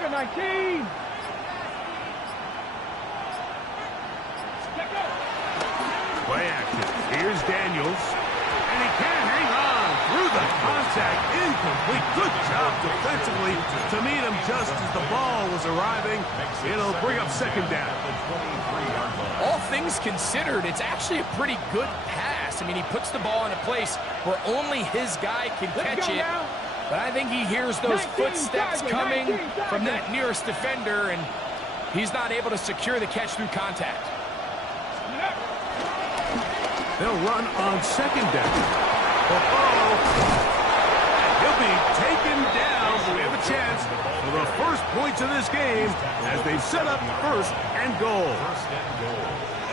Number 19. Play action. Here's Daniels. And he can hang on through the contact. Incomplete. Good job defensively to meet him just as the ball was arriving. It'll bring up second down. All things considered, it's actually a pretty good pass. I mean, he puts the ball in a place where only his guy can catch it. But I think he hears those footsteps coming from that nearest defender, and he's not able to secure the catch through contact. They'll run on second down. He'll be taken down. We have a chance for the first points of this game as they've set up first and goal.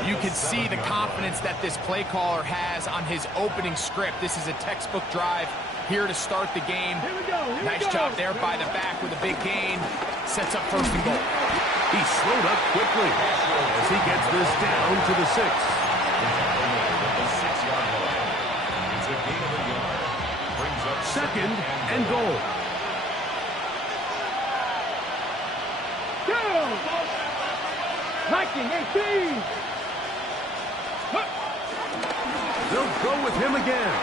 You can see the confidence that this play caller has on his opening script. This is a textbook drive here to start the game. Nice job there by the back with a big gain. Sets up first and goal. He slowed up quickly as he gets this down to the 6. Second and goal. Go! 19-18. They'll go with him again.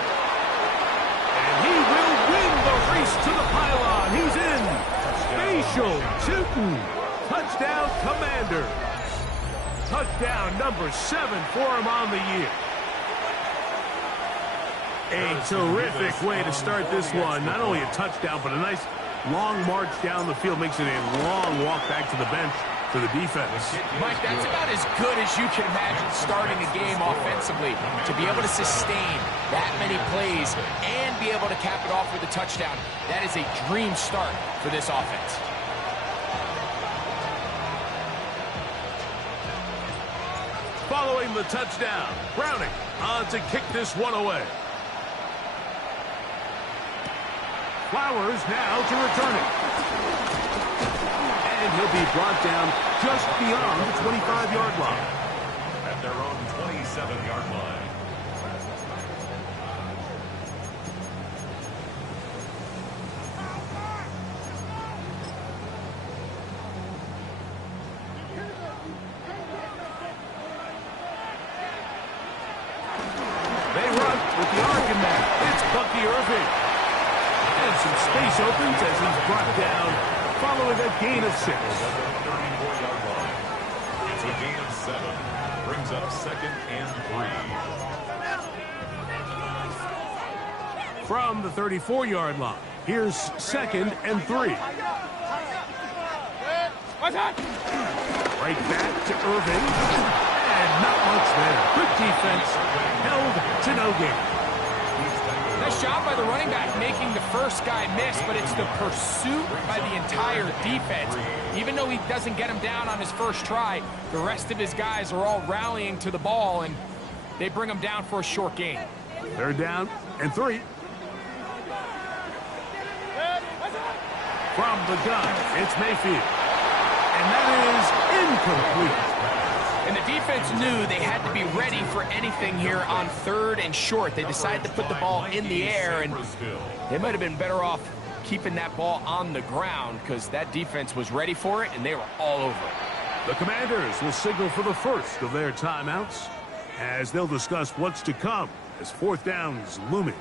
And he will win the race to the pylon. He's in. Facial shooting. Touchdown, Commanders. Touchdown number 7 for him on the year. A terrific way to start this one. Not only a touchdown, but a nice long march down the field. Makes it a long walk back to the bench for the defense. Mike, that's about as good as you can imagine starting a game offensively. To be able to sustain that many plays and be able to cap it off with a touchdown, that is a dream start for this offense. Following the touchdown, Browning on to kick this one away. Flowers now to return it. And he'll be brought down just beyond the 25-yard line. At their own 27-yard line. They run with the argument. It's Bucky Irving. And some space opens as he's brought down following a gain of 6. 34-yard line. It's a gain of 7. Brings up second and 3. From the 34-yard line, here's second and 3. Right back to Irving. And not much there. Good defense. Held to no gain. Nice job by the running back making the first guy miss, but it's the pursuit by the entire defense. Even though he doesn't get him down on his first try, the rest of his guys are all rallying to the ball, and they bring him down for a short gain. Third down and 3. From the gun, it's Mayfield. And that is incomplete. And the defense knew they had to be ready for anything here on 3rd and short. They decided to put the ball in the air, and they might have been better off keeping that ball on the ground because that defense was ready for it, and they were all over it. The Commanders will signal for the first of their timeouts as they'll discuss what's to come as 4th down's looming.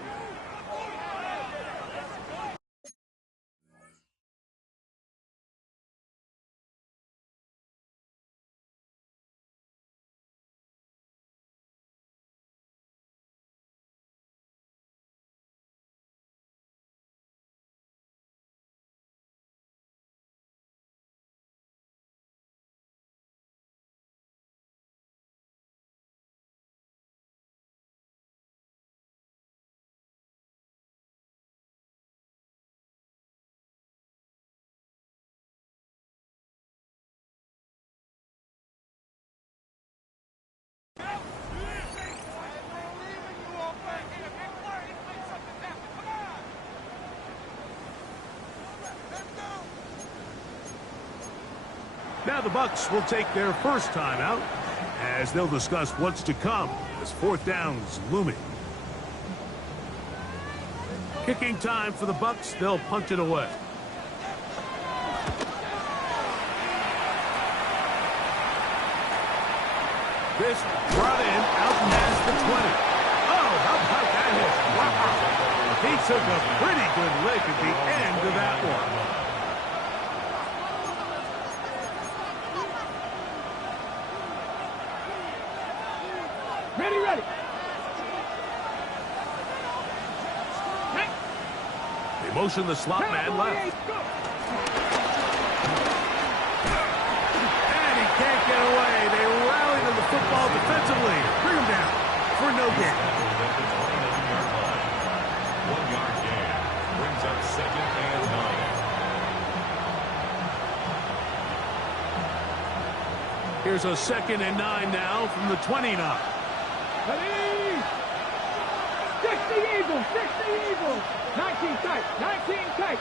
Now the Bucs will take their first timeout as they'll discuss what's to come as 4th down's looming. Kicking time for the Bucs. They'll punt it away. This brought in out past the 20. Oh, how about that hit? Wow. He took a pretty good lick at the end of that one. Ready. They motion the slot man left. And he can't get away. They rally to the football defensively. Bring him down for no gain. 1 yard gain. Brings up 2nd and 9. Here's a 2nd and 9 now from the 29. Ready! 60 Eagles! 60 Eagles! 19 tight! 19 tight!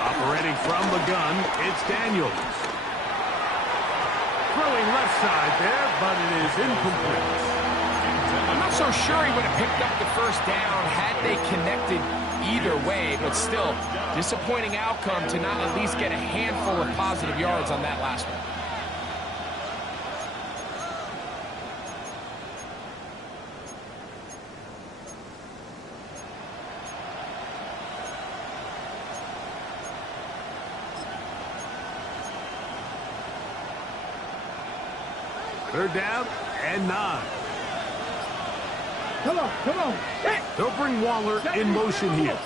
Operating from the gun, it's Daniels. Throwing left side there, but it is incomplete. I'm not so sure he would have picked up the first down had they connected either way, but still, disappointing outcome to not at least get a handful of positive yards on that last one. Third down and 9. Come on! Hey! They'll bring Waller in motion here.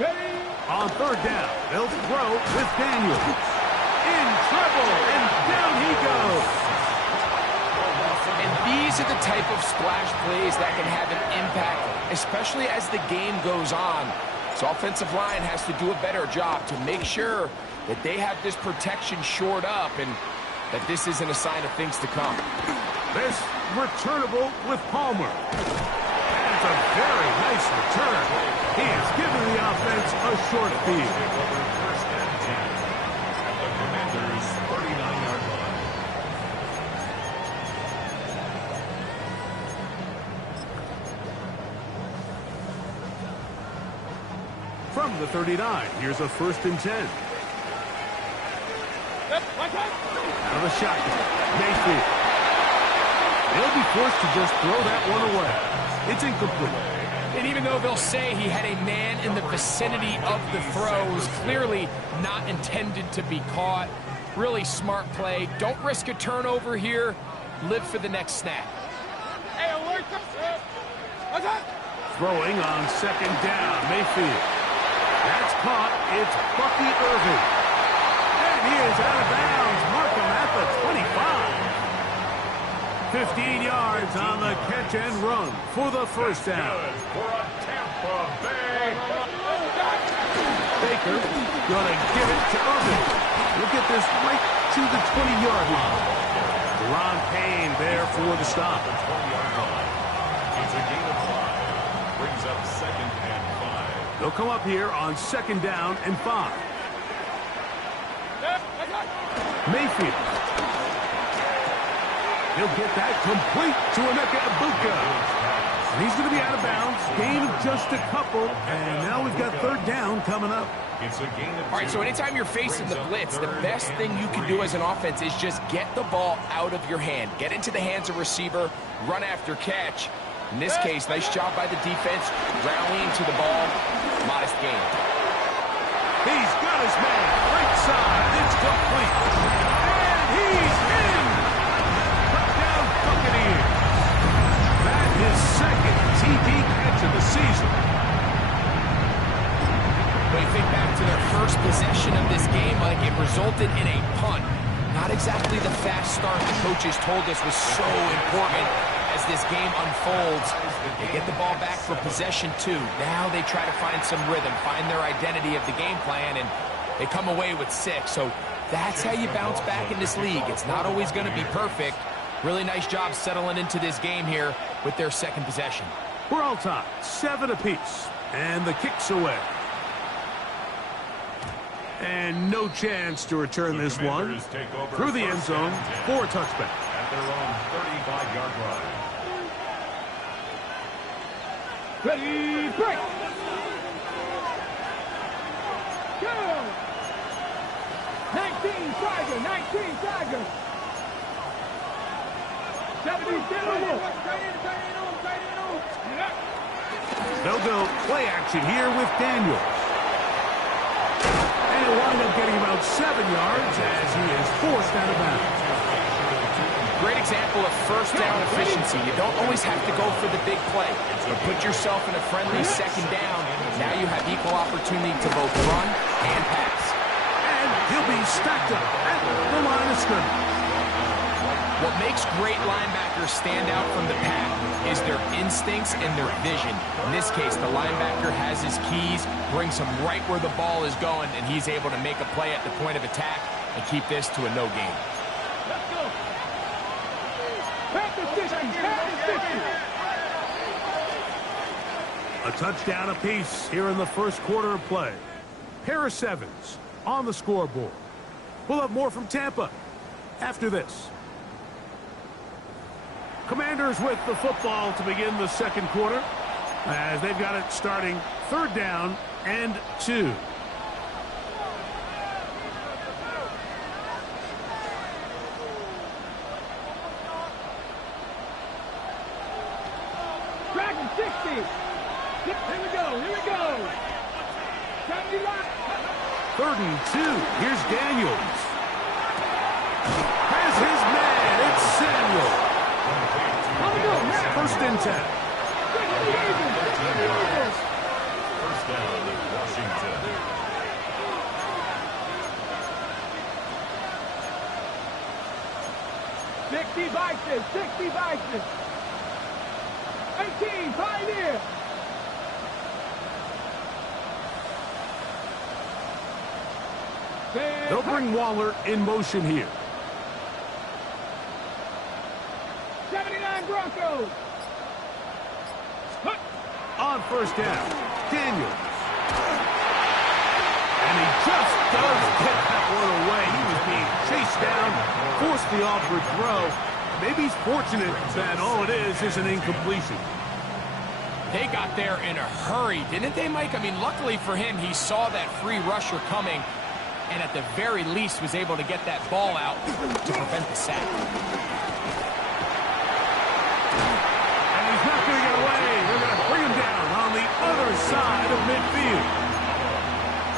Ready! On third down, they'll throw with Daniels. In trouble, and down he goes. And these are the type of splash plays that can have an impact, especially as the game goes on. So offensive line has to do a better job to make sure that they have this protection shored up and that this isn't a sign of things to come. This returnable with Palmer. That's a very nice return. He has given the offense a short field. First and 10 at the Commanders' 39-yard line. From the 39, here's a 1st and 10. Out of the shotgun, Mayfield. They'll be forced to just throw that one away. It's incomplete. And even though they'll say he had a man in the vicinity of the throw, it was clearly not intended to be caught. Really smart play. Don't risk a turnover here. Live for the next snap. Throwing on 2nd down, Mayfield. That's caught. It's Bucky Irving. And he is out of bounds. Mark him at the 25. 15 yards on the catch and run for the first down. For a Tampa Bay. Baker gonna give it to Irving. Look at this right to the 20-yard line. Ron Payne there for the stop. 20-yard line. It's a gain of 5. Brings up 2nd and 5. They'll come up here on 2nd down and 5. Mayfield. He'll get that complete to Emeka Egbuka. He's going to be out of bounds. Gain of just a couple. And now we've got 3rd down coming up. It's a gain of 2. All right, so anytime you're facing the blitz, the best thing you can do as an offense is just get the ball out of your hand. Get into the hands of receiver, run after catch. In this case, nice job by the defense, rallying to the ball. Modest gain. He's got his man. Right side. It's complete. And he's in. Touchdown Buccaneers. That is 2nd TD catch of the season. When you think back to their first possession of this game, like it resulted in a punt. Not exactly the fast start the coaches told us was so important as this game unfolds. They get the ball back for possession 2. Now they try to find some rhythm, find their identity of the game plan, and they come away with 6. So that's how you bounce back in this league. It's not always going to be perfect. Really nice job settling into this game here with their 2nd possession. We're all tied, 7 apiece, and the kick's away. And no chance to return this one through the end zone for a touchback. At their own 35-yard line. Ready, break! 19 Tiger, 19 Tiger. 72. They'll go play action here with Daniels. And he'll wind up getting about 7 yards as he is forced out of bounds. Great example of first down efficiency. You don't always have to go for the big play. But put yourself in a friendly second down. Now you have equal opportunity to both run and pass. And he'll be stacked up at the line of scrimmage. What makes great linebackers stand out from the pack is their instincts and their vision. In this case, the linebacker has his keys, brings him right where the ball is going, and he's able to make a play at the point of attack and keep this to a no gain. Let's go. Pass the 50. A touchdown apiece here in the first quarter of play. Pair of sevens on the scoreboard. We'll have more from Tampa after this. Commanders with the football to begin the second quarter as they've got it starting 3rd down and 2. Dragon 60. Here we go. 3rd and 2. Here's Daniels. Has his man. It's Samuel. First and 10. First down, Washington. 60 Bison, 60 Bison. 18, Pioneer. They'll bring Waller in motion here. 79 Broncos. On first down, Daniels. And he just does get that one away. He was being chased down, forced the awkward throw. Maybe he's fortunate that all it is an incompletion. They got there in a hurry, didn't they, Mike? I mean, luckily for him, he saw that free rusher coming, and at the very least was able to get that ball out to prevent the sack. And he's not going to get away. They're going to bring him down on the other side of midfield.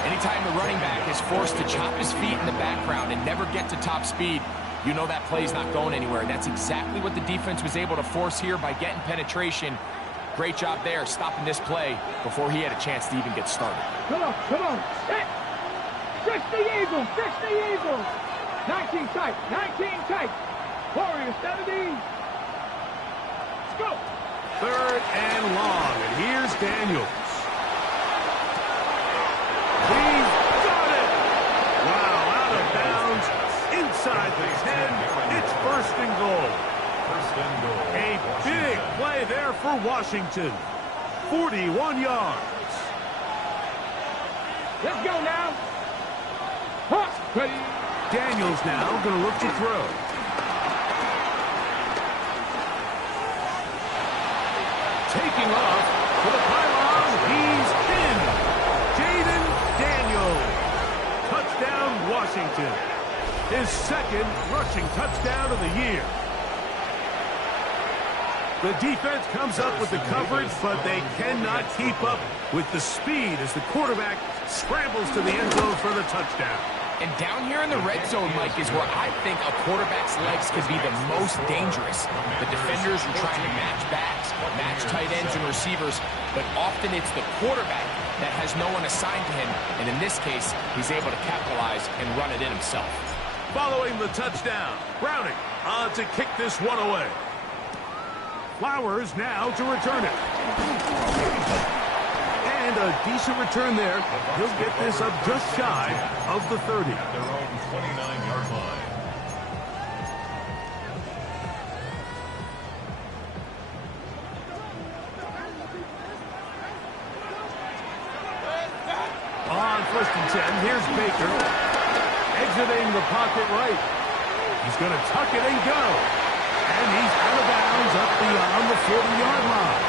Anytime the running back is forced to chop his feet in the background and never get to top speed, you know that play's not going anywhere. And that's exactly what the defense was able to force here by getting penetration. Great job there, stopping this play before he had a chance to even get started. Come on. Hit. 60 Eagles, 60 Eagles. 19 tight, 19 tight. Warriors 70. Let's go. 3rd and long, and here's Daniels. He's got it. Wow, out of bounds, inside the 10. It's 1st and goal. First and goal. A big play there for Washington. 41 yards. Let's go now. Huh. Ready. Daniels now going to look to throw. Taking off for the pylon. He's in. Jaden Daniels. Touchdown, Washington. His 2nd rushing touchdown of the year. The defense comes up with the coverage, but they cannot keep up with the speed as the quarterback scrambles to the end zone for the touchdown. And down here in the red zone, Mike, is where I think a quarterback's legs could be the most dangerous. The defenders are trying to match backs, match tight ends and receivers, but often it's the quarterback that has no one assigned to him, and in this case, he's able to capitalize and run it in himself. Following the touchdown, Browning on to kick this one away. Flowers now to return it. And a decent return there. He'll get this up just shy of the 30. At their own 29-yard line. On 1st and 10, here's Baker. Exiting the pocket right. He's going to tuck it and go. And he's out of bounds up beyond the 40-yard line.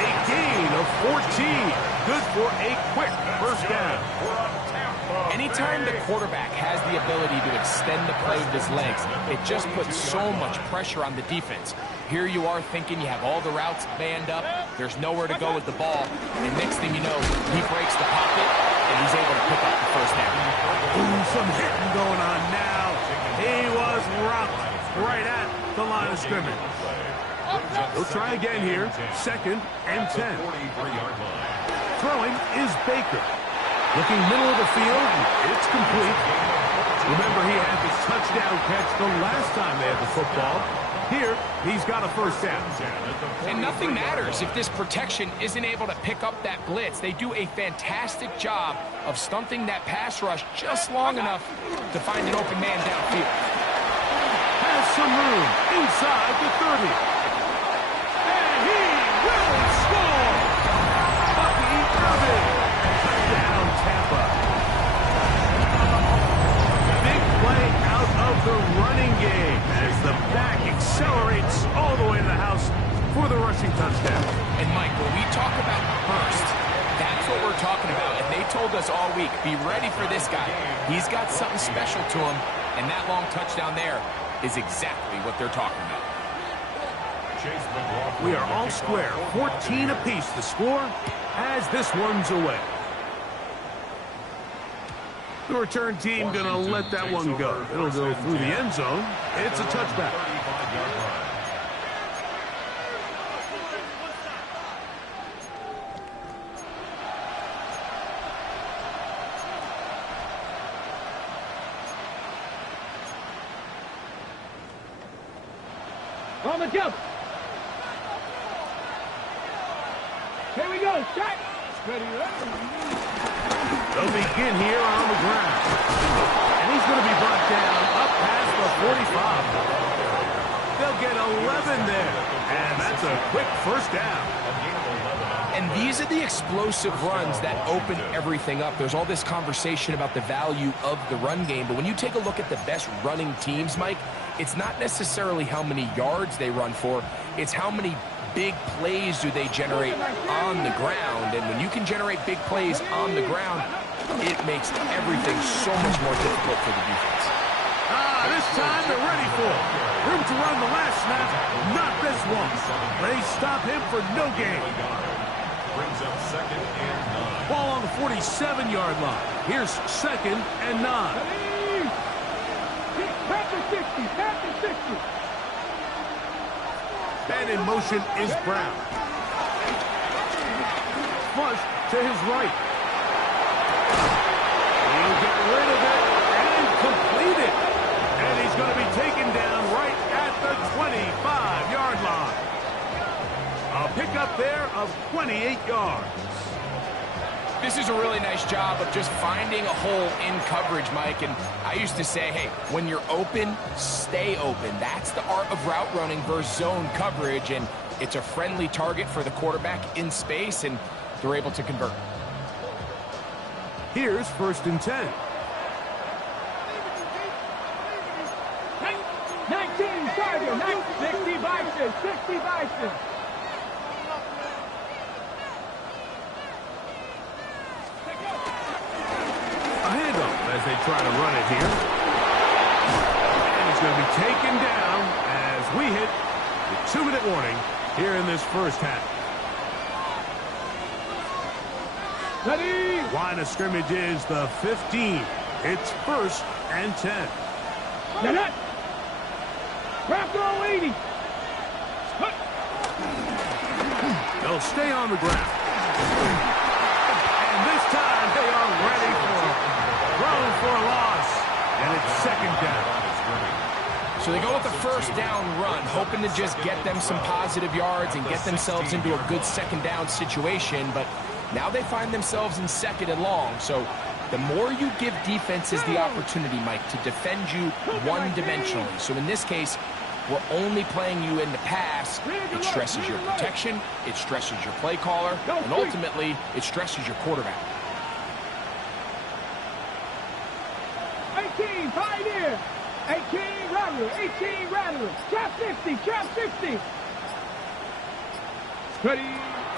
A gain of 14. good for a quick first down. Anytime the quarterback has the ability to extend the play with his legs, it just puts so much pressure on the defense. Here you are thinking you have all the routes manned up, there's nowhere to go with the ball, and next thing you know, he breaks the pocket, and he's able to pick up the first down. Ooh, some hitting going on now. He was rocked right at the line of scrimmage. He'll try again here. 2nd and 10. Throwing is Baker. Looking middle of the field. It's complete. Remember, he had the touchdown catch the last time they had the football. Here, he's got a first down. And nothing matters if this protection isn't able to pick up that blitz. They do a fantastic job of stunting that pass rush just long enough to find an open man downfield. Has some room inside the 30. And he will score! Bucky Irving. Touchdown, Tampa. Big play out of the running game as the back accelerates all the way to the house for the rushing touchdown. And Mike, when we talk about burst, that's what we're talking about. And they told us all week, be ready for this guy. He's got something special to him, and that long touchdown there is exactly what they're talking about. We are all square, 14 apiece the score as this one's away. The return team going to let that one go. It'll go through the end zone. It's a touchback. On the jump. Here we go. Shot. Ready. They'll begin here on the ground. And he's going to be brought down up past the 45. They'll get 11 there. And that's a quick first down. And these are the explosive runs that open everything up. There's all this conversation about the value of the run game, but when you take a look at the best running teams, Mike, it's not necessarily how many yards they run for, it's how many big plays do they generate on the ground. And when you can generate big plays on the ground, it makes everything so much more difficult for the defense. This time they're ready for it. Room to run the last snap, not this one. They stop him for no gain. Brings up 2nd and 9. Ball on the 47-yard line. Here's 2nd and 9. Past the 60. Past the 60. And in motion is Brown. Flush to his right. He'll get rid of it and complete it. And he's going to be taken down right at the 25-yard line. A pickup there of 28 yards. This is a really nice job of just finding a hole in coverage, Mike. And I used to say, hey, when you're open, stay open. That's the art of route running versus zone coverage. And it's a friendly target for the quarterback in space, and they're able to convert. Here's 1st and 10. 19 Tiger. 60 Bison. 60 Bison. As they try to run it here. And he's going to be taken down as we hit the 2-minute warning here in this first half. Ready. Line of scrimmage is the 15. It's 1st and 10. They're not. Bronco 80. They'll stay on the ground. And this time they are ready for it. Thrown for a loss, and it's 2nd down. So they go with the first down run, hoping to just get them some positive yards and get themselves into a good 2nd down situation, but now they find themselves in 2nd and long. So the more you give defenses the opportunity, Mike, to defend you one-dimensionally. So in this case, we're only playing you in the pass. It stresses your protection, it stresses your play caller, and ultimately, it stresses your quarterback. 18 Pioneer. 18 Rattler. 18 Rattler. Trap 60. Trap 60. Ready.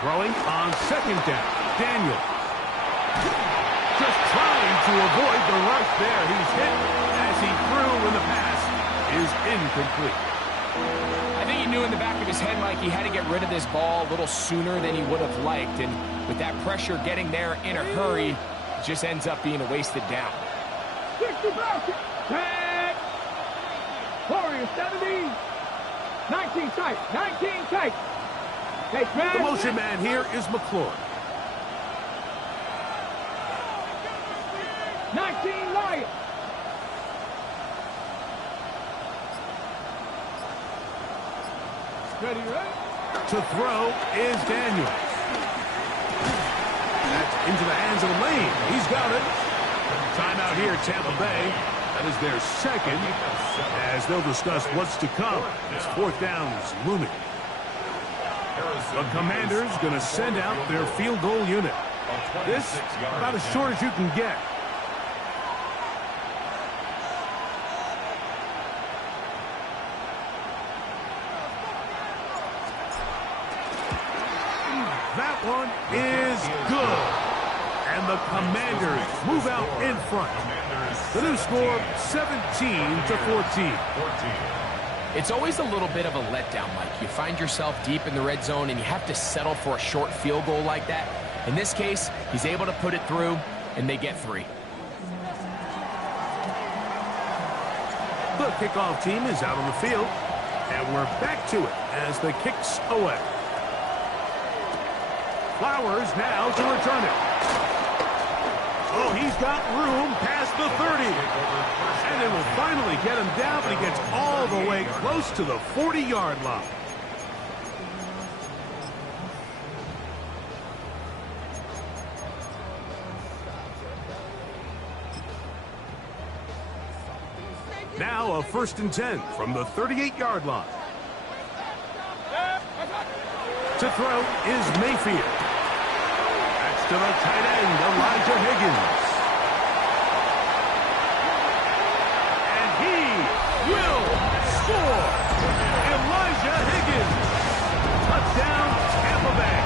Throwing on 2nd down. Daniels. Just trying to avoid the rush there. He's hit as he threw when the pass is incomplete. I think he knew in the back of his head, Mike, he had to get rid of this ball a little sooner than he would have liked. And with that pressure getting there in a hurry, it just ends up being a wasted down. 60 basket. 10. Warriors 70. 19 tight. 19 tight. Hey, the motion man here is McClure. 19 Lions. Ready, ready? To throw is Daniels. That's into the hands of the lane. He's got it. Timeout here, Tampa Bay. That is their second, as they'll discuss what's to come. This fourth down is looming. The Commanders going to send out their field goal unit. This about as short as you can get. That one is good. And the Commanders move out in front. The new score, 17-14. It's always a little bit of a letdown, Mike. You find yourself deep in the red zone and you have to settle for a short field goal like that. In this case, he's able to put it through, and they get 3. The kickoff team is out on the field, and we're back to it as the kick's away. Flowers now to return it. Oh, he's got room past the 30. And they will finally get him down, but he gets all the way close to the 40-yard line. Now a 1st and 10 from the 38-yard line. To throw is Mayfield. That's to the tight end, Elijah Higgins. And he will score. Elijah Higgins. Touchdown, Tampa Bay.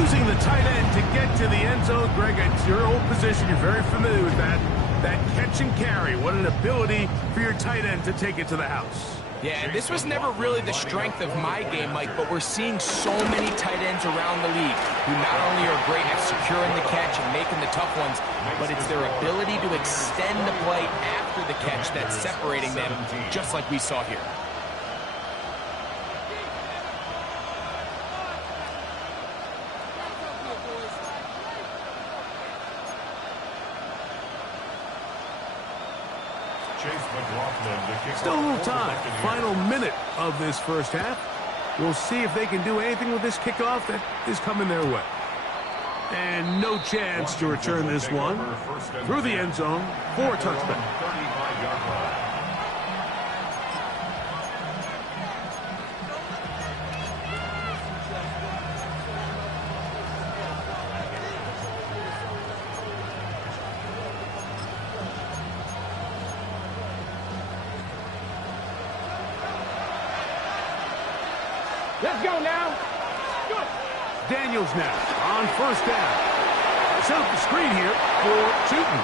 Using the tight end to get to the end zone, Greg, it's your old position. You're very familiar with that. That catch and carry. What an ability for your tight end to take it to the house. Yeah, and this was never really the strength of my game, Mike, but we're seeing so many tight ends around the league who not only are great at securing the catch and making the tough ones, but it's their ability to extend the play after the catch that's separating them, just like we saw here. Still a little time. Final minute of this first half. We'll see if they can do anything with this kickoff that is coming their way. And no chance to return this one through the end zone for a touchback. Let's go now. Good. Daniels now on 1st down. Set up the screen here for Tootin.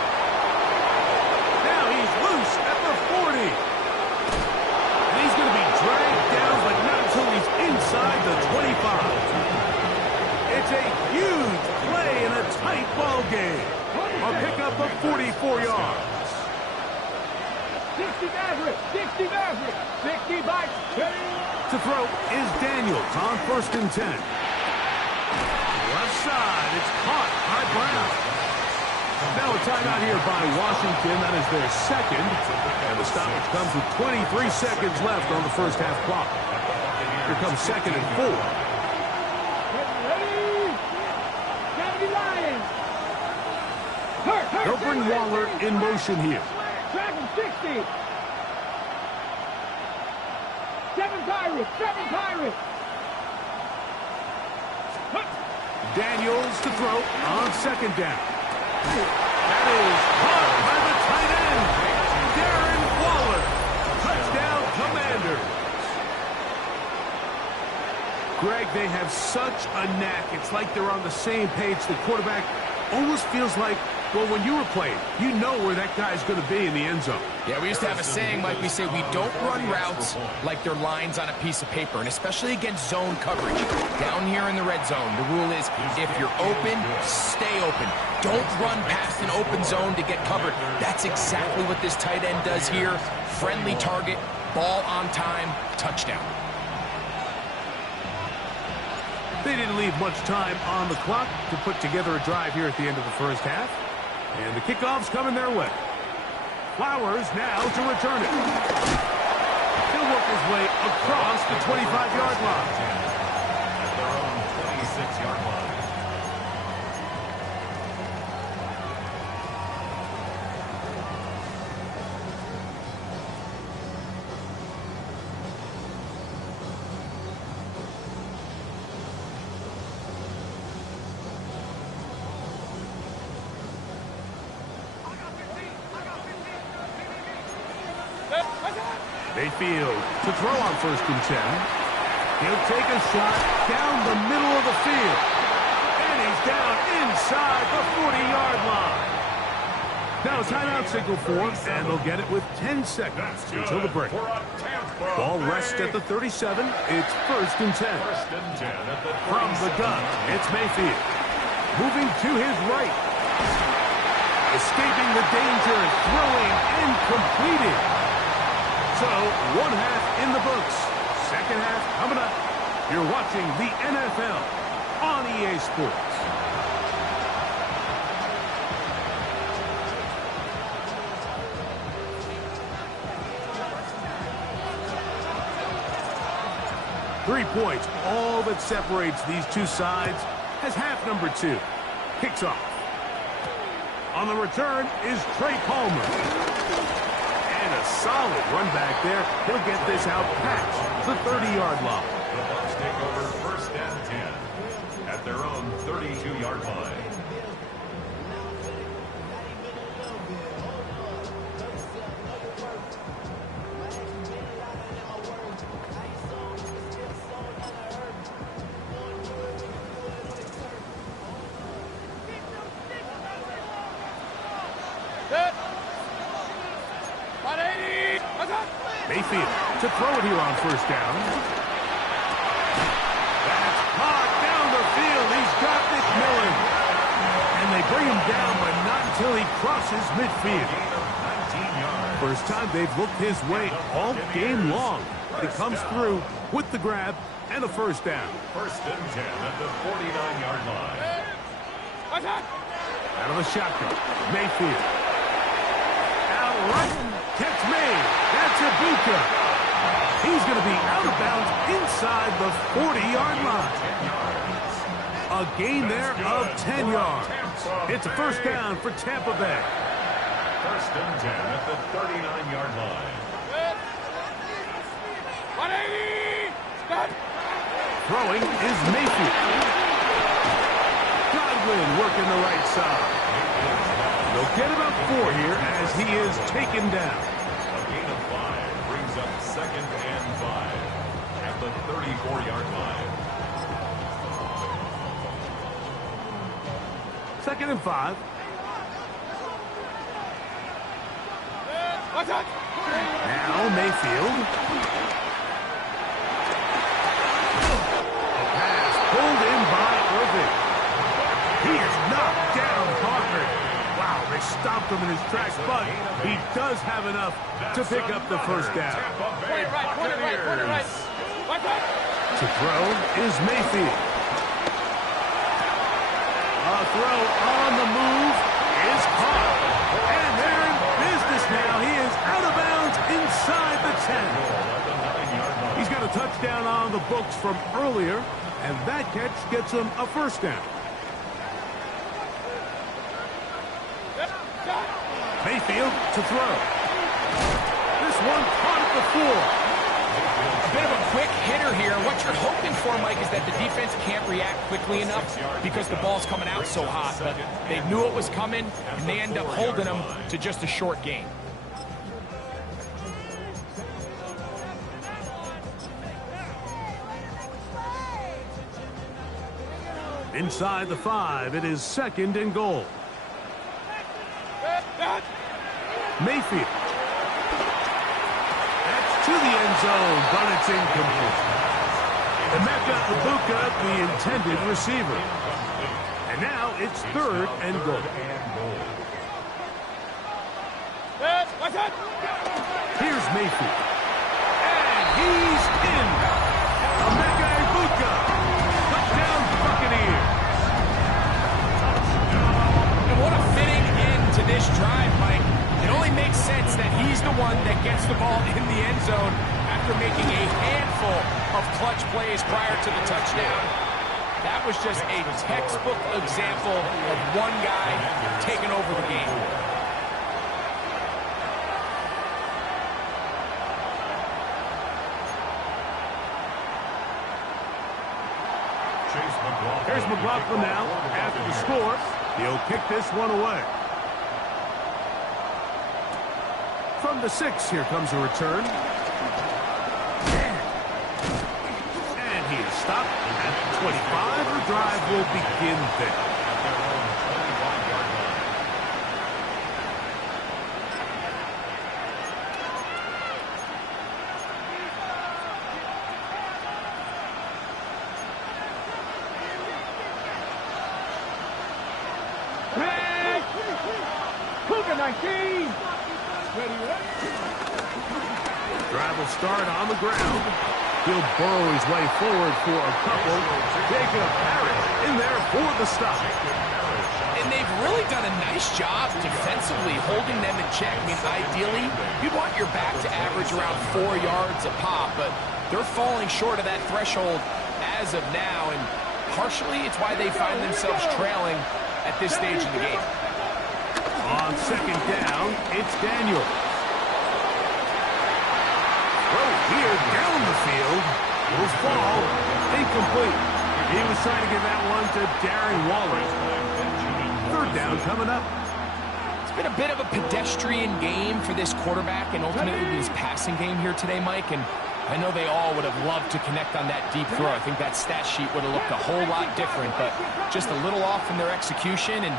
Now he's loose at the 40. And he's going to be dragged down, but not until he's inside the 25. It's a huge play in a tight ball game. A pickup of 44 yards. 60 Maverick. 60 Maverick. 60 by 2. To throw is Daniels on 1st and 10. Left side, it's caught by Brown. Now a timeout here by Washington. That is their second. And the stoppage comes with 23 seconds left on the first half clock. Here comes 2nd and 4. Ready? 70 Lions. They'll bring Waller in motion here. Dragon 60. 7 Pirates. 7 Pirates. Daniels to throw on 2nd down. That is caught by the tight end, Darren Waller. Touchdown, Commanders. Greg, they have such a knack. It's like they're on the same page. The quarterback almost feels like, well, when you were playing, you know where that guy's going to be in the end zone. Yeah, we used to have a saying, Mike, we say we don't run routes like they're lines on a piece of paper, and especially against zone coverage. Down here in the red zone, the rule is if you're open, stay open. Don't run past an open zone to get covered. That's exactly what this tight end does here. Friendly target, ball on time, touchdown. They didn't leave much time on the clock to put together a drive here at the end of the first half. And the kickoff's coming their way. Flowers now to return it. He'll work his way across the 25-yard line. At their own 26-yard line. 'Mayfield to throw on 1st and 10. He'll take a shot down the middle of the field. And he's down inside the 40-yard line. Now a timeout signal for him, and they'll get it with 10 seconds until the break. Ball rests at the 37. It's 1st and 10. From the gun, it's Mayfield. Moving to his right. Escaping the danger, throwing and completing. So, 1 half in the books. 2nd half coming up. You're watching the NFL on EA Sports. Three points, all that separates these two sides as half number 2 kicks off. On the return is Trey Palmer. And a solid run back there. He'll get this out past the 30-yard line. The Bucs take over 1st and 10 at their own 32-yard line. Mayfield to throw it here on 1st down. That's caught down the field. He's got McMillan. And they bring him down, but not until he crosses midfield. 19 yards. First time they've looked his way all game long. He comes through with the grab and a 1st down. 1st and 10 at the 49-yard line. Out of the shotgun, Mayfield. Out right, catch made. That's a bucs. He's going to be out of bounds inside the 40-yard line. A gain there of 10 yards. It's a 1st down for Tampa Bay. 1st and 10 at the 39-yard line. Throwing is Mayfield. Godwin working the right side. They'll get about 4 here as he is taken down. A gain of 5 brings up 2nd and 5 at the 34-yard line. 2nd and 5. Now Mayfield. A pass pulled in by Irving. He is knocked down hard. Wow, they stopped him in his tracks, but he does have enough to pick up the 1st down. To throw is Mayfield. A throw on the move is caught. And they're in business now. He is out of bounds inside the 10. He's got a touchdown on the books from earlier, and that catch gets him a 1st down. Mayfield to throw. This one caught at the 4. A bit of a quick hitter here. What you're hoping for, Mike, is that the defense can't react quickly enough because the ball's coming out so hot. But they knew it was coming, and they end up holding them to just a short gain. Inside the 5, it is 2nd and goal. Mayfield. That's to the end zone, but it's incomplete. Emeka Ibuka, the intended receiver. And now it's 3rd and goal. Here's Mayfield. And he's in. Emeka Ibuka. Touchdown Buccaneers. And what a fitting end to this drive, Mike. It only makes sense that he's the one that gets the ball in the end zone after making a handful of clutch plays prior to the touchdown. That was just a textbook example of one guy taking over the game. Here's McLaughlin now. After the score, he'll kick this one away. From the 6, here comes a return. And he is stopped at the 25. The drive will begin there. Drive will start on the ground. He'll burrow his way forward for a couple. Jacob Harris in there for the stop. And they've really done a nice job defensively holding them in check. I mean, ideally, you'd want your back to average around 4 yards a pop, but they're falling short of that threshold as of now, and partially it's why they find themselves trailing at this stage of the game. On 2nd down, it's Daniel. Throw here down the field. Will fall. Incomplete. He was trying to give that one to Darren Waller. 3rd down coming up. It's been a bit of a pedestrian game for this quarterback and ultimately this passing game here today, Mike. And I know they all would have loved to connect on that deep throw. I think that stat sheet would have looked a whole lot different, but just a little off in their execution and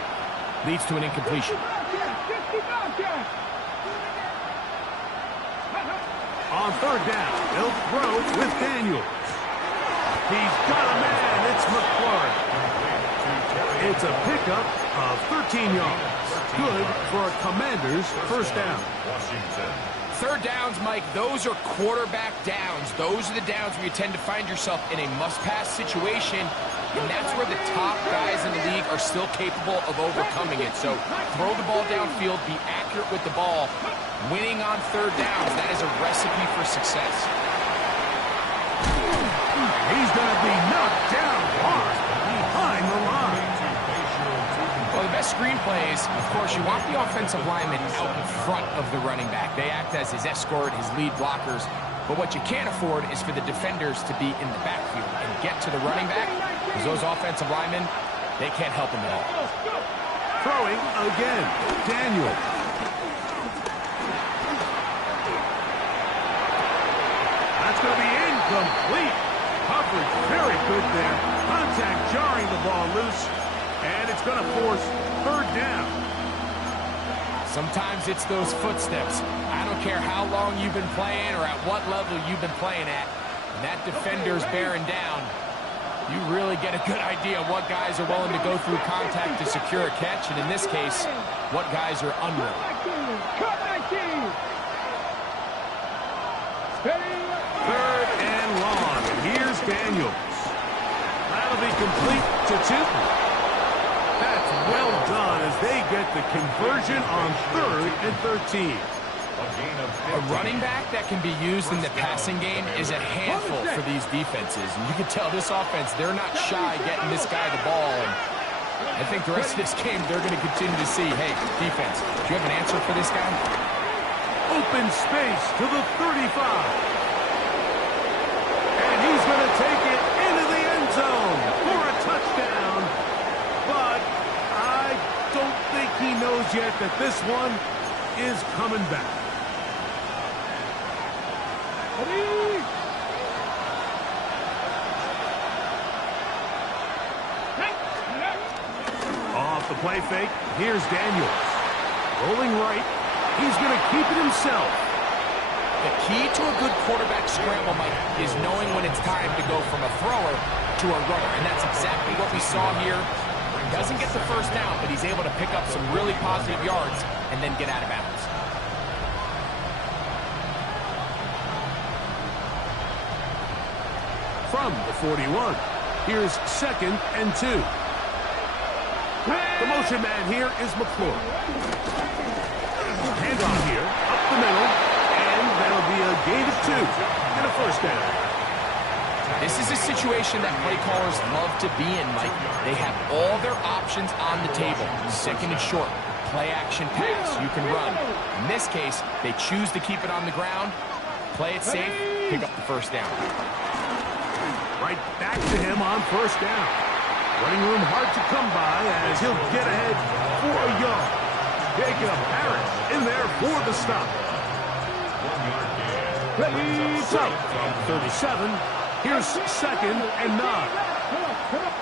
leads to an incompletion. On 3rd down, they'll throw with Daniels. He's got a man. It's McClure. It's a pickup of 13 yards. Good for a Commanders' 1st down. 3rd downs, Mike, those are quarterback downs. Those are the downs where you tend to find yourself in a must-pass situation, and that's where the top guys in the league are still capable of overcoming it. So throw the ball downfield, be accurate with the ball. Winning on 3rd downs, that is a recipe for success. He's going to be knocked down hard behind the line. Well, the best screenplays, of course, you want the offensive lineman out in front of the running back. They act as his escort, his lead blockers. But what you can't afford is for the defenders to be in the backfield and get to the running back, because those offensive linemen, they can't help him at all. Throwing again, Daniel. That's going to be incomplete. Coverage very good there. Contact jarring the ball loose. And it's going to force 3rd down. Sometimes it's those footsteps. I don't care how long you've been playing or at what level you've been playing at. When that defender's bearing down, you really get a good idea of what guys are willing to go through contact to secure a catch, and in this case, what guys are unwilling. 3rd and long. And here's Daniels. That'll be complete to Tipton. That's well done as they get the conversion on 3rd and 13. A running back that can be used in the passing game is a handful for these defenses. And you can tell this offense, they're not shy getting this guy the ball. And I think the rest of this game, they're going to continue to see, hey, defense, do you have an answer for this guy? Open space to the 35. And he's going to take it into the end zone for a touchdown. But I don't think he knows yet that this one is coming back. play fake. Here's Daniels. Rolling right. He's going to keep it himself. The key to a good quarterback scramble, Mike, is knowing when it's time to go from a thrower to a runner. And that's exactly what we saw here. He doesn't get the first down, but he's able to pick up some really positive yards and then get out of bounds. From the 41, here's 2nd and 2. The motion man here is McClure. Handoff here, up the middle, and that'll be a gain of 2 and a first down. This is a situation that play callers love to be in, Mike. They have all their options on the table. 2nd and short, play action pass, you can run. In this case, they choose to keep it on the ground, play it safe, pick up the first down. Right back to him on first down. Running room hard to come by as he'll get ahead for a yard. Jacob Harris in there for the stop. So, from 37, here's 2nd and 9.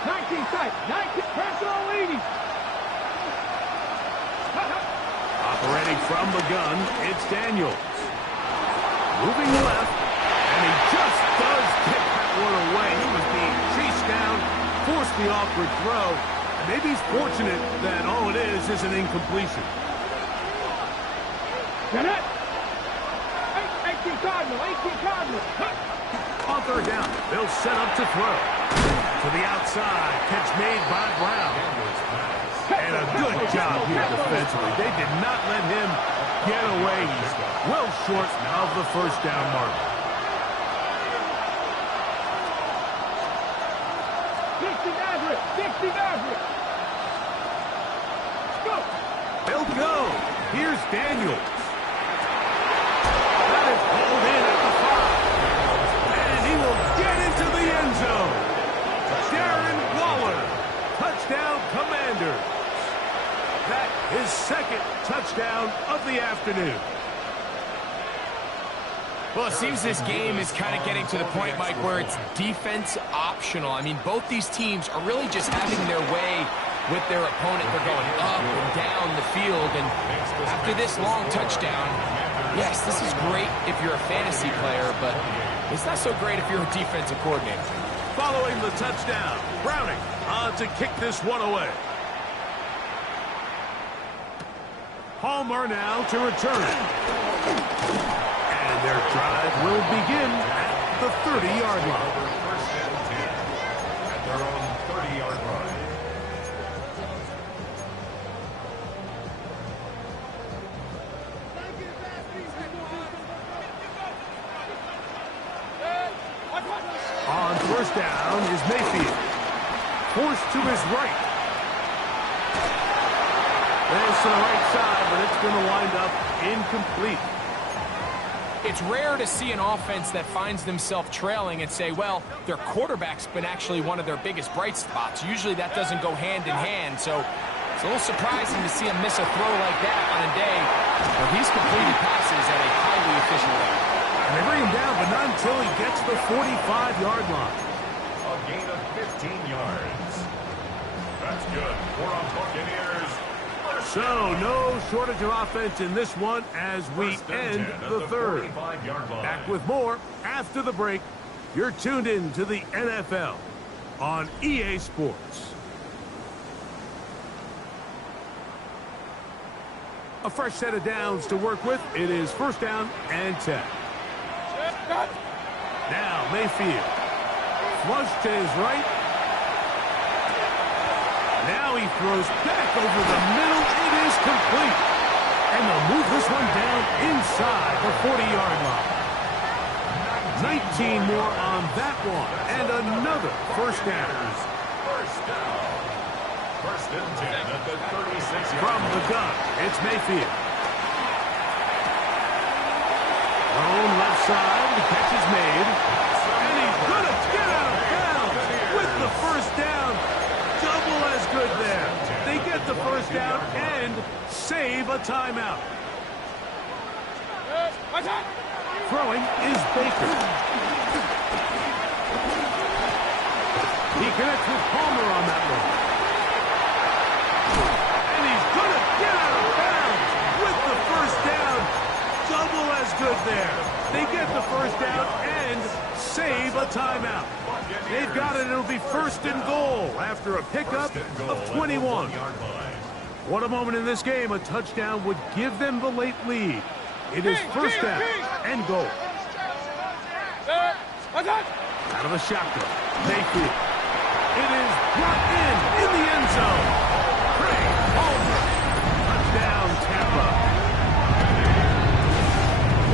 19 tight, 19 personal leading. Operating from the gun, it's Daniels. Moving left, and he just does kick that one away. He was being chased down, forced the awkward throw. Maybe he's fortunate that all it is an incompletion. Get it. 18 Cardinal, 18 Cardinal. On third down, they'll set up to throw. To the outside, catch made by Brown. And a good job here defensively. They did not let him get away. He's well short of the first down mark. 60 Maverick. Go. They'll go. Here's Daniels. That is pulled in at the 5. And he will get into the end zone. Darren Waller. Touchdown, Commanders. That is 2nd touchdown of the afternoon. Well, it seems this game is kind of getting to the point, Mike, where it's defense optional. I mean, both these teams are really just having their way with their opponent. They're going up and down the field, and after this long touchdown, yes, this is great if you're a fantasy player, but it's not so great if you're a defensive coordinator. Following the touchdown, Browning on to kick this one away. Palmer now to return. And their drive will begin at the 30-yard line. First and 10 at their own 30-yard line. On first down is Mayfield. Forced to his right. There's to the right side, but it's going to wind up incomplete. It's rare to see an offense that finds themselves trailing and say, well, their quarterback's been actually one of their biggest bright spots. Usually that doesn't go hand in hand, so it's a little surprising to see him miss a throw like that on a day where he's completed passes at a highly efficient rate. And they bring him down, but not until he gets the 45-yard line. A gain of 15 yards. That's good for our Buccaneers. So, no shortage of offense in this one as we end the third. Back with more after the break. You're tuned in to the NFL on EA Sports. A fresh set of downs to work with. It is first down and 10. Now, Mayfield. Flush to his right. Now he throws back over the middle. It is complete. And they'll move this one down inside the 40-yard line. 19 more on that one. And another first down. First down. First and 10 at the 36-yard line. From the gun, it's Mayfield. Thrown left side. The catch is made. And he's going to get out of bounds with the first down. Double as good there. They get the first down and save a timeout. Throwing is Baker. He connects with Palmer on that one. drive there. They get the first down and save a timeout. They've got it. It'll be 1st and goal after a pickup of 21. What a moment in this game. A touchdown would give them the late lead. It is 1st down and goal. Out of the shotgun. Mayfield. It is brought in the end zone. Craig Palmer. Touchdown, Tampa.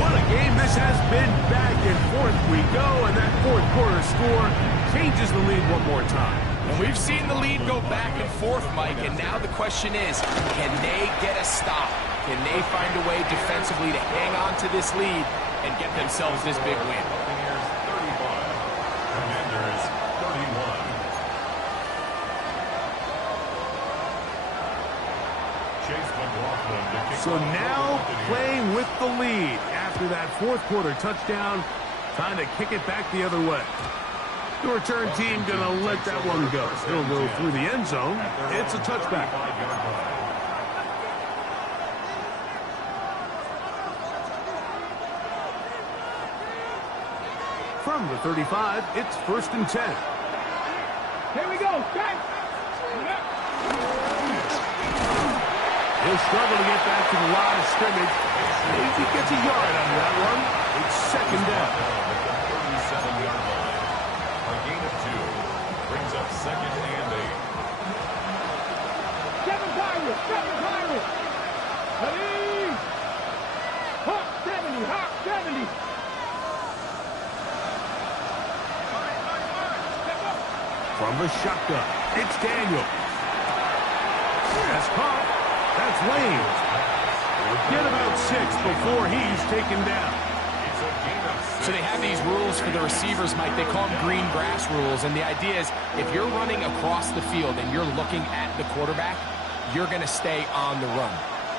What a game this has been. Back and forth we go, and that 4th quarter score changes the lead one more time. And we've seen the lead go back and forth, Mike, and now the question is, can they get a stop? Can they find a way defensively to hang on to this lead and get themselves this big win? Commanders 31. Chase McLaughlin to kick So off now the playing with the lead after that 4th quarter touchdown, trying to kick it back the other way. The return team going to let that one go. It'll go through the end zone. It's a touchback. From the 35, it's 1st and 10. Here we go. Back. He'll struggle to get back to the line of scrimmage. Maybe he gets a yard on that one. It's 2nd down. 37-yard line. A gain of 2 brings up 2nd and 8. 7 Pirates. 7 Pirates. Ready. Hawk 70. Hawk 70. From the shotgun, it's Daniel. That's caught. That's Lane. We'll get about 6 before he's taken down. It's a gain of 6. So they have these rules for the receivers, Mike. They call them green grass rules. And the idea is if you're running across the field and you're looking at the quarterback, you're going to stay on the run.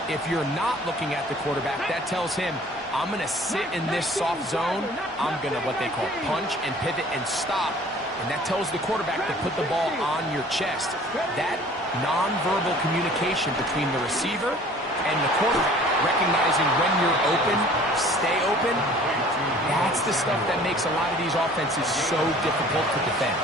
If you're not looking at the quarterback, that tells him, I'm going to sit in this soft zone. I'm going to what they call punch and pivot and stop. And that tells the quarterback to put the ball on your chest. That nonverbal communication between the receiver and the quarterback, recognizing when you're open, stay open, that's the stuff that makes a lot of these offenses so difficult to defend.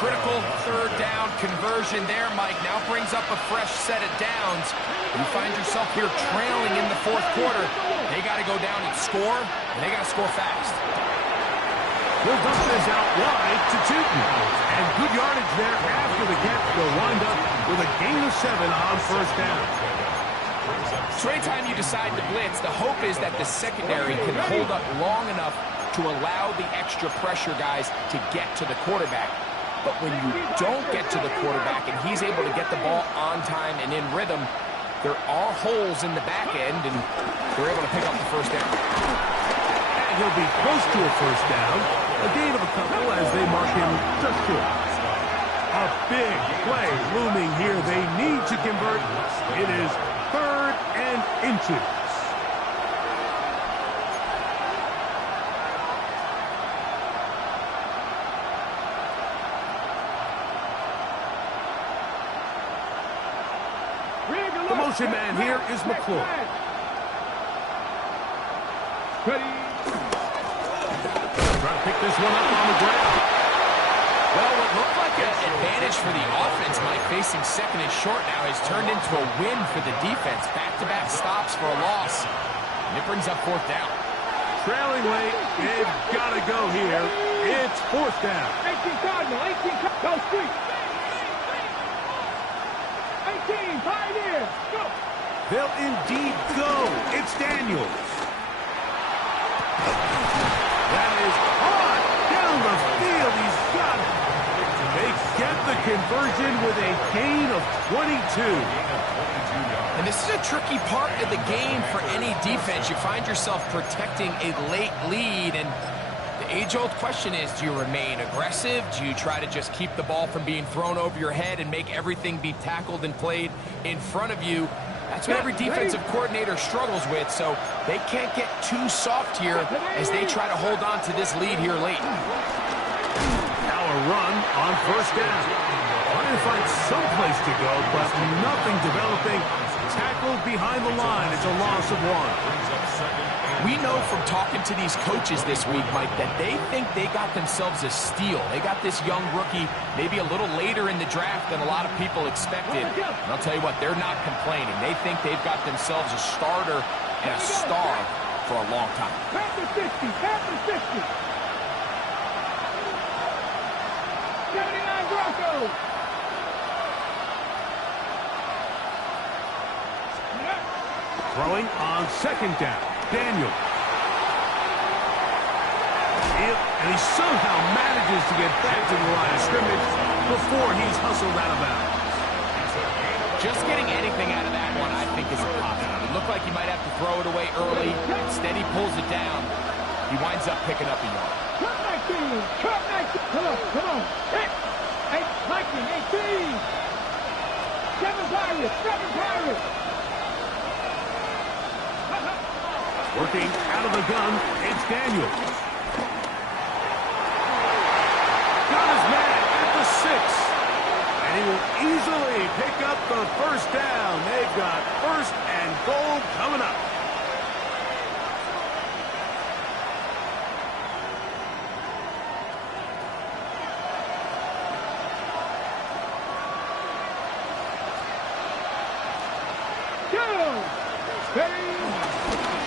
Critical 3rd down conversion there, Mike. Now brings up a fresh set of downs. You find yourself here trailing in the 4th quarter. They got to go down and score, and they got to score fast. We'll dump this out wide to Tootin. And good yardage there after the catch. They'll wind up with a gain of 7 on 1st down. So anytime you decide to blitz, the hope is that the secondary can hold up long enough to allow the extra pressure guys to get to the quarterback. But when you don't get to the quarterback and he's able to get the ball on time and in rhythm, there are holes in the back end, and they're able to pick up the 1st down. And he'll be close to a 1st down. A gain of a couple as they mark him just short. A big play looming here. They need to convert. It is 3rd and inches. The motion man here is McClure. Ready. Trying to pick this one up on the ground. Well, what looked like an advantage for the offense, Mike, facing 2nd and short now, has turned into a win for the defense. Back-to-back stops for a loss. And it brings up 4th down. Trailing late. They've got to go here. It's 4th down. 18 Cardinal. 18 Cardinal. Go street. 18 Pioneer. Go. They'll indeed go. It's Daniels. That is hard down the field. He's got it. They get the conversion with a gain of 22. And this is a tricky part of the game for any defense. You find yourself protecting a late lead, and the age-old question is, do you remain aggressive? Do you try to just keep the ball from being thrown over your head and make everything be tackled and played in front of you? That's what every defensive coordinator struggles with, so they can't get too soft here as they try to hold on to this lead here late. Now a run on first down. Trying to find some place to go, but nothing developing. Tackled behind the line. It's a loss of 1. We know from talking to these coaches this week, Mike, that they think they got themselves a steal. They got this young rookie maybe a little later in the draft than a lot of people expected. And I'll tell you what, they're not complaining. They think they've got themselves a starter and a star for a long time. Back to 50, back to 50. 79 Broncos. Throwing on second down. Daniel. And he somehow manages to get back to the line of scrimmage before he's hustled out of bounds. Just getting anything out of that one, I think, is impossible. It looked like he might have to throw it away early. Instead, he pulls it down. He winds up picking up a yard. Cut 19. Cut 19. Come on, come on. 8, Viking, 18. 7 Pirates, 7 Pirates. Working out of the gun, it's Daniel. Got his man at the 6. And he will easily pick up the first down. They've got 1st and goal coming up.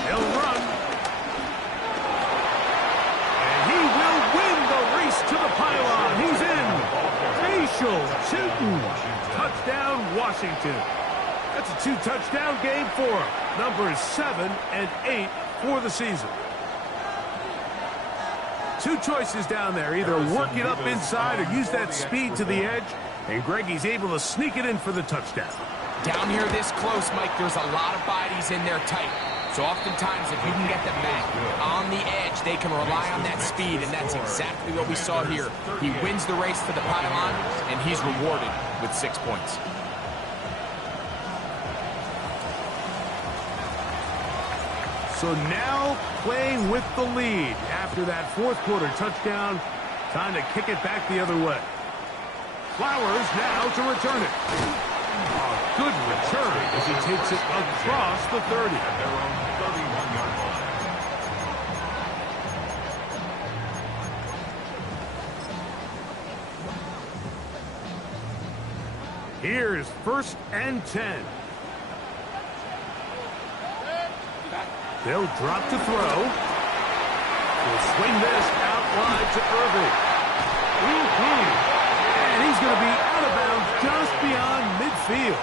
He'll run. And he will win the race to the pylon. He's in. Facial shooting. Touchdown, Washington. That's a 2-touchdown game for him. Numbers 7 and 8 for the season. 2 choices down there. Either work it up inside or use that speed to the edge. And Greggy's able to sneak it in for the touchdown. Down here this close, Mike, there's a lot of bodies in there tight. So oftentimes, if you can get them back on the edge, they can rely on that speed, and that's exactly what we saw here. He wins the race to the pylon, and he's rewarded with 6 points. So now playing with the lead. After that 4th quarter touchdown, time to kick it back the other way. Flowers now to return it. A good return as he takes it across the 30. At their own 31-yard line. Here's 1st and 10. They'll drop to throw. He'll swing this out wide to Irving. And he's going to be out of bounds just beyond midfield.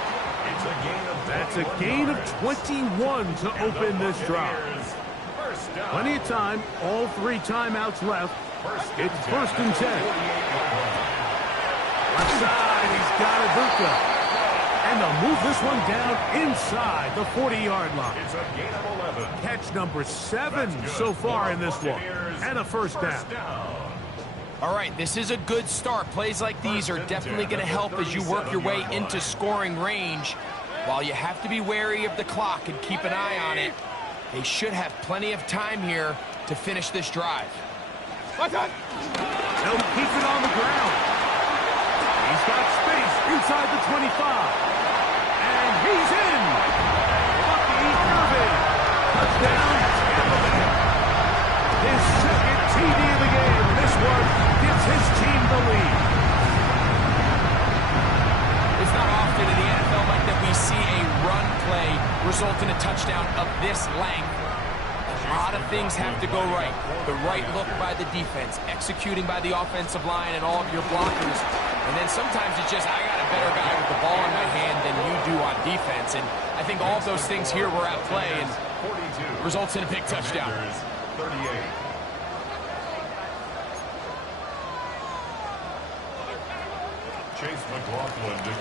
That's a gain of 21 to open this drive. Plenty of time. All 3 timeouts left. It's 1st and 10. Left side, he's got Ibuka. And they'll move this one down inside the 40-yard line. It's a gain of 11. Catch number 7 so far in this one. And a 1st down. All right, this is a good start. Plays like these are definitely going to help as you work your way into scoring range. While you have to be wary of the clock and keep an eye on it, they should have plenty of time here to finish this drive. They'll keep it on the ground. He's got space inside the 25. And he's in. Bucky Irving. Touchdown, Tampa Bay. His 2nd TD of the game. This one gives his team the lead. It's not often in the NFL like that we see a run play result in a touchdown of this length. A lot of things have to go right. The right look by the defense, executing by the offensive line and all of your blockers. And then sometimes it's just, I got a better guy with the ball in my hand than you do on defense. And I think all of those things here were at play and results in a big touchdown. 38.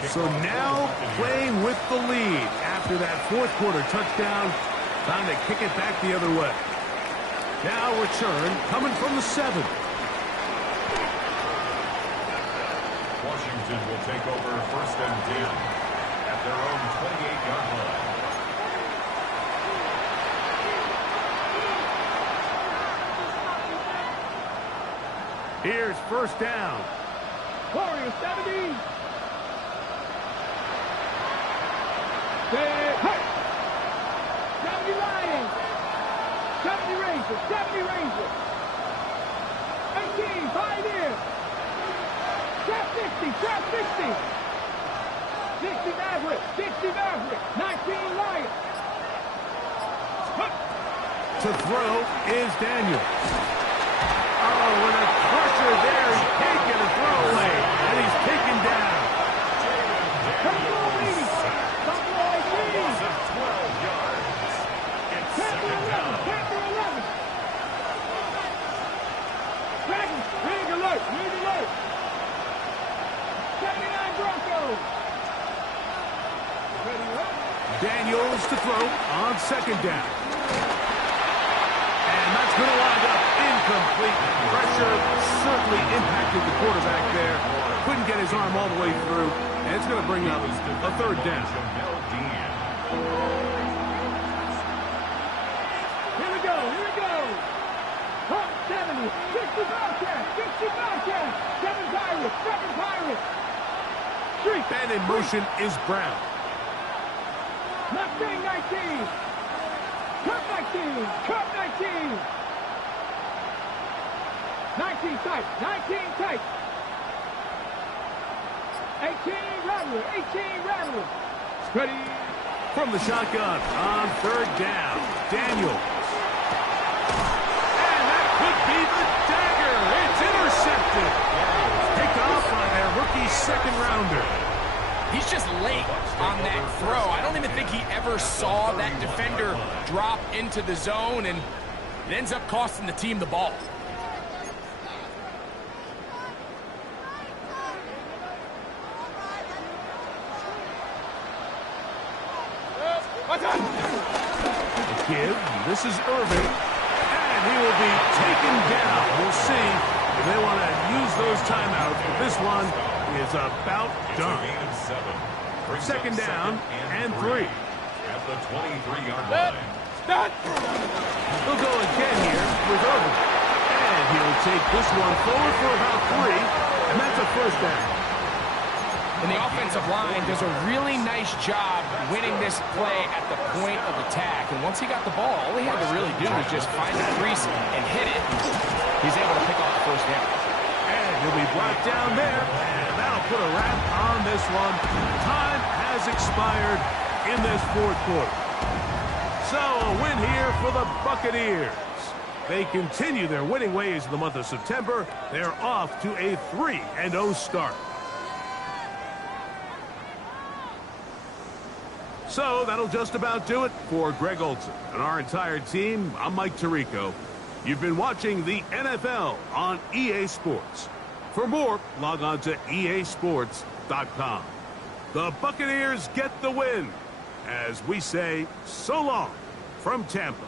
So now playing with the lead after that 4th quarter touchdown. Time to kick it back the other way. Now return coming from the 7. Washington will take over 1st and 10 at their own 28-yard line. Here's first down. Warriors 70. Hey! 70 Lions. 70 Rangers. 70 Rangers. 18 Pioneers. Trap 60. Trap 60. 60 Mavericks. 60 Mavericks. 19 Lions. To throw is Daniel. Oh, and a crusher there. He can't get a throwaway, and he's taken down. Loss of 12 yards. It's second down. Panther 11. Dragons, rig alert, rig alert. 79 Broncos. Ready up. Daniels to throw on second down. And that's going to wind up incomplete. Pressure certainly impacted the quarterback there. Couldn't get his arm all the way through. And it's going to bring up a third down. Here we go, here we go. Hawk 70, 60 Bobcats, 60 Bobcats. 7 Pirates, 7 Pirates. Street. And in motion is Brown. Mustang 19. Cup 19, Cup 19. 19 tight, 19 tight. 18 Rattler, 18 Rattler. Ready. From the shotgun on third down, Daniels. And that could be the dagger. It's intercepted. Picked off by their rookie second rounder. He's just late on that throw. I don't even think he ever saw that defender drop into the zone, and it ends up costing the team the ball. Give. This is Irving. And he will be taken down. We'll see if they want to use those timeouts. But this one is about done. Second down and 3. At the 23-yard line. He'll go again here with Irving. And he'll take this one forward for about 3. And that's a first down. And the offensive line does a really nice job winning this play at the point of attack. And once he got the ball, all he had to really do was just find the crease and hit it. He's able to pick off the first down. And he'll be brought down there. And that'll put a wrap on this one. Time has expired in this fourth quarter. So a win here for the Buccaneers. They continue their winning ways in the month of September. They're off to a 3-0 start. So that'll just about do it for Greg Olson and our entire team. I'm Mike Tirico. You've been watching the NFL on EA Sports. For more, log on to easports.com. The Buccaneers get the win as we say so long from Tampa.